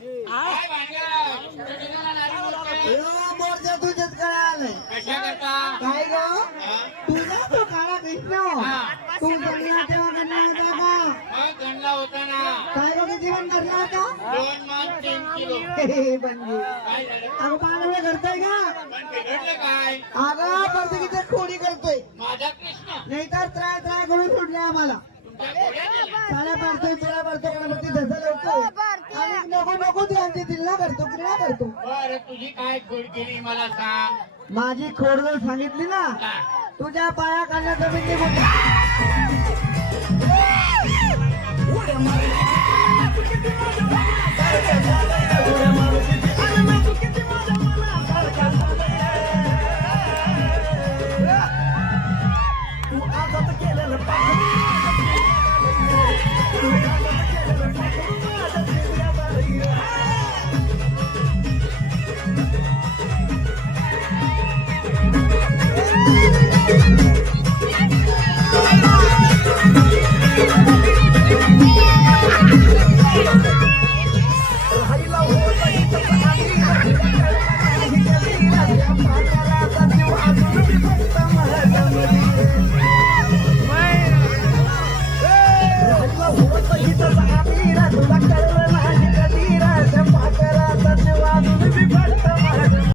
काय भानगड? मोर्चा तुझ्याच कळालंय कशा करता? काय ग तुझा तो काळा कृष्ण तू गणला तेव्हा गणला होता का मग गणला होता ना. काय ग जीवन करला होता 2 मन 3 किलो. बंदी काय झालं? अगं पाण्यामुळे करतोय का पण बिघडलं काय? अगं प्रत्येकीचं खोडी करतोय माझा कृष्ण नाहीतर त्राय त्राय करून सोडले आम्हाला तुमच्या घोड्याने? साड्या पाडतोय चोळ्या पाडतो गणपती धसा लावतोय आणि नको नको ते आमची दिल्ला करतो क्रीडा करतो बरं तुझी काय खोड केली मला सांग. माझी खोड जर सांगितली ना हा. तुझ्या पाया खाल्ल्या जमीन उड्या मारल्या